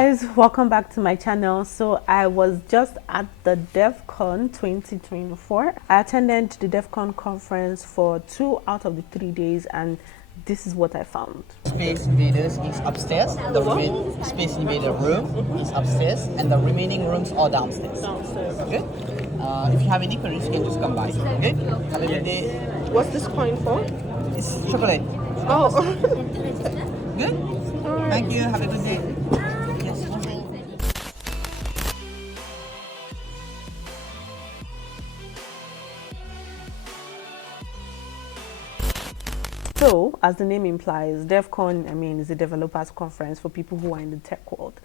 guys, welcome back to my channel. So I was just at the Devcon 2024. I attended the Devcon conference for 2 out of the 3 days, and this is what I found. Space Invaders is upstairs. The Space Invader room is upstairs, and the remaining rooms are downstairs. Okay. If you have any queries, you can just come by. Okay. Have a good day. What's this coin for? It's chocolate. Oh. Good. Thank you. Have a good day. Yes. So, as the name implies, Devcon, is a developers conference for people who are in the tech world.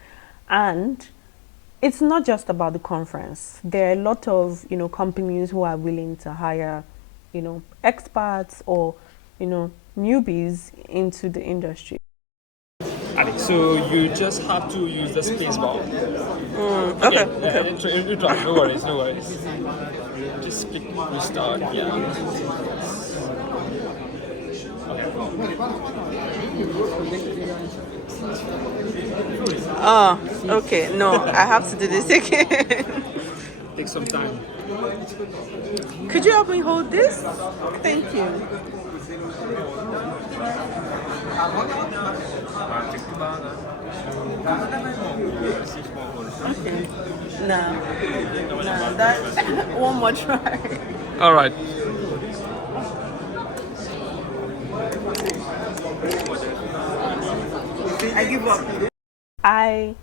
And it's not just about the conference. There are a lot of, companies who are willing to hire, experts or, newbies into the industry. So you just have to use the space bar. Okay. No worries, no worries. Just click restart, yeah. Oh, okay. No, I have to do this again. Take some time. Could you help me hold this? Thank you. Okay. No, that one more try. All right. I give up. I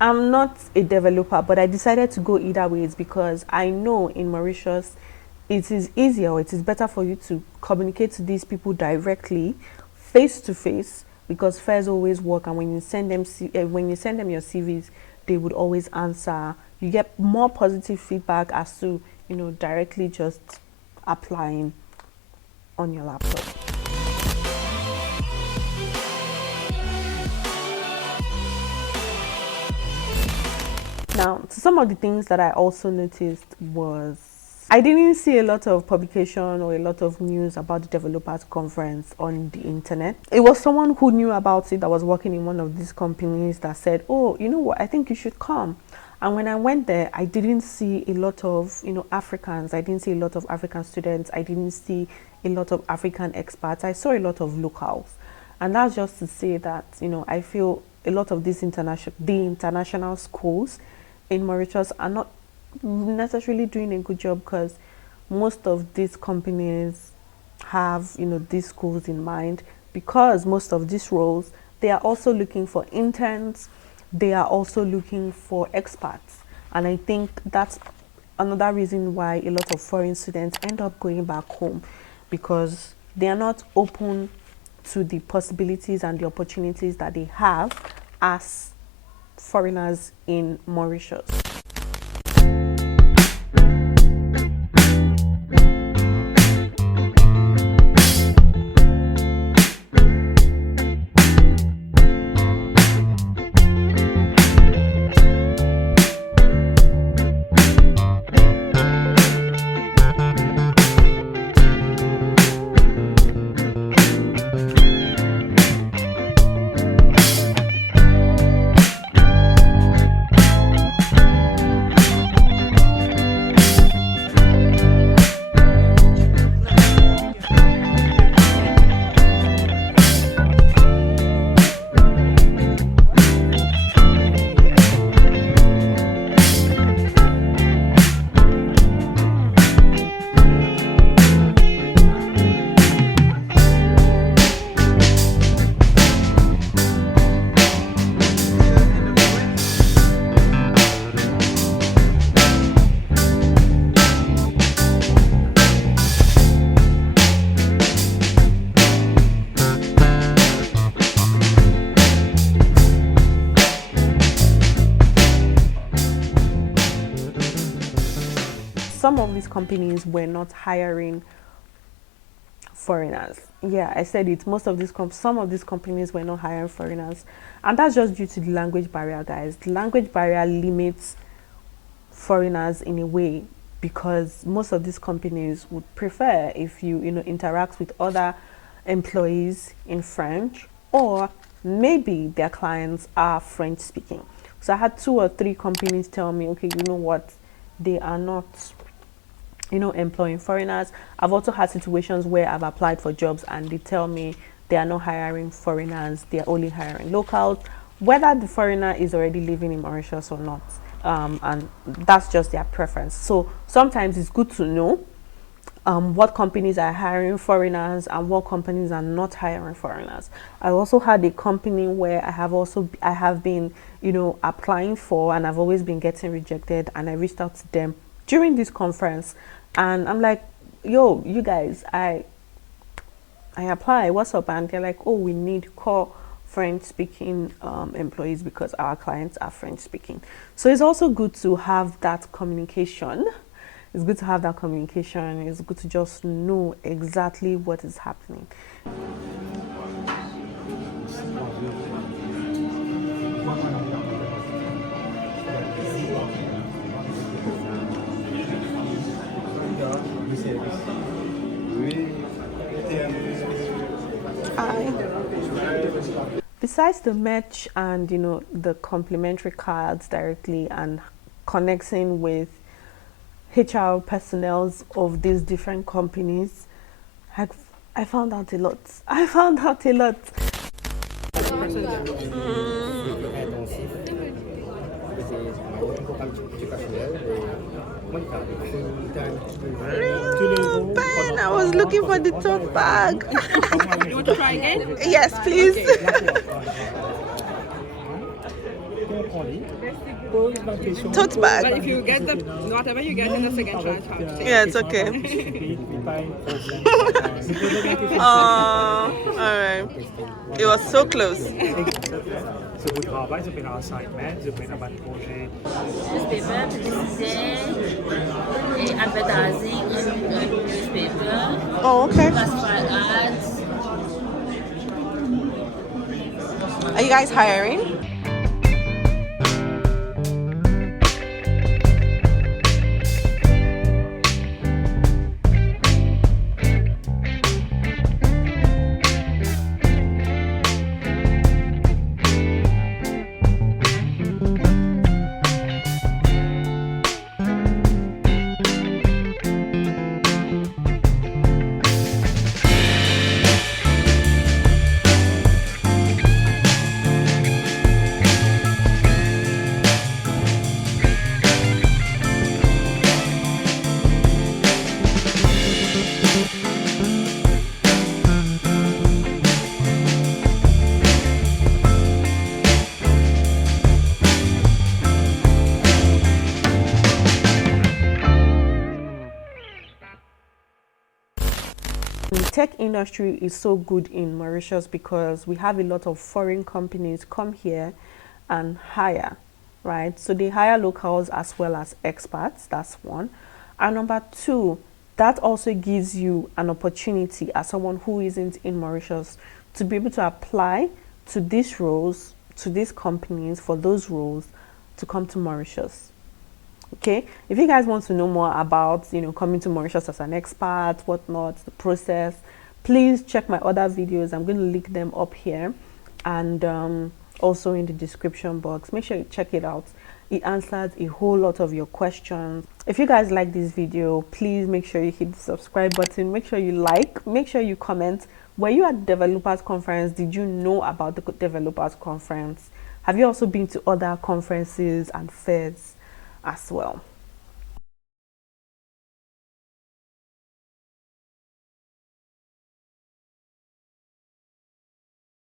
am not a developer, but I decided to go either ways because I know in Mauritius it is easier, or it is better for you to communicate to these people directly, face to face, because fares always work, and when you send them your CVs, they would always answer. You get more positive feedback as to directly just applying on your laptop. Now, some of the things that I also noticed was I didn't see a lot of publication or a lot of news about the developers conference on the internet. It was someone who knew about it that was working in one of these companies that said, oh, you know what, I think you should come. And when I went there, I didn't see a lot of, Africans. I didn't see a lot of African students. I didn't see a lot of African experts. I saw a lot of locals. And that's just to say that, I feel a lot of these international schools in Mauritius are not necessarily doing a good job, because most of these companies have these schools in mind, because most of these roles, they are also looking for interns, they are also looking for experts. And I think that's another reason why a lot of foreign students end up going back home, because they are not open to the possibilities and the opportunities that they have as foreigners in Mauritius. Some of these companies were not hiring foreigners. Yeah, I said it. Some of these companies were not hiring foreigners, and that's just due to the language barrier, guys. The language barrier limits foreigners in a way, because most of these companies would prefer if you interact with other employees in French, or maybe their clients are French speaking. So I had 2 or 3 companies tell me, okay, you know what, they are not, you know, employing foreigners. I've also had situations where I've applied for jobs and they tell me they are not hiring foreigners, they are only hiring locals, whether the foreigner is already living in Mauritius or not. And that's just their preference. So sometimes it's good to know what companies are hiring foreigners and what companies are not hiring foreigners. I also had a company where I have been, you know, applying for, and I've always been getting rejected, and I reached out to them during this conference and I'm like, yo, you guys, I apply, what's up? And they're like, oh, we need core French speaking employees because our clients are French speaking. So it's also good to have that communication. It's good to have that communication. It's good to just know exactly what is happening. Besides the merch and, you know, the complimentary cards directly and connecting with HR personnel of these different companies, I found out a lot. I found out a lot. Ben, I was looking for the tote bag. You want to try again? Yes, please. Tote bag. But if you get the whatever you get in the second try, it's hard to take. Yeah, it's okay. All right. It was so close. Ce bout de travail, ça peut être en 5 mètres, ça peut être avant de projet. Newspaper, publicité, et advertising in newspaper, Oh, okay. classified ads. Are you guys hiring? The tech industry is so good in Mauritius because we have a lot of foreign companies come here and hire, right? So they hire locals as well as expats. That's one. And number two, that also gives you an opportunity as someone who isn't in Mauritius to be able to apply to these roles, to these companies for those roles to come to Mauritius. Okay, if you guys want to know more about, you know, coming to Mauritius as an expat, whatnot, the process, please check my other videos. I'm going to link them up here and also in the description box. Make sure you check it out. It answers a whole lot of your questions. If you guys like this video, please make sure you hit the subscribe button. Make sure you like, make sure you comment. Were you at Developers Conference? Did you know about the Developers Conference? Have you also been to other conferences and fairs as well?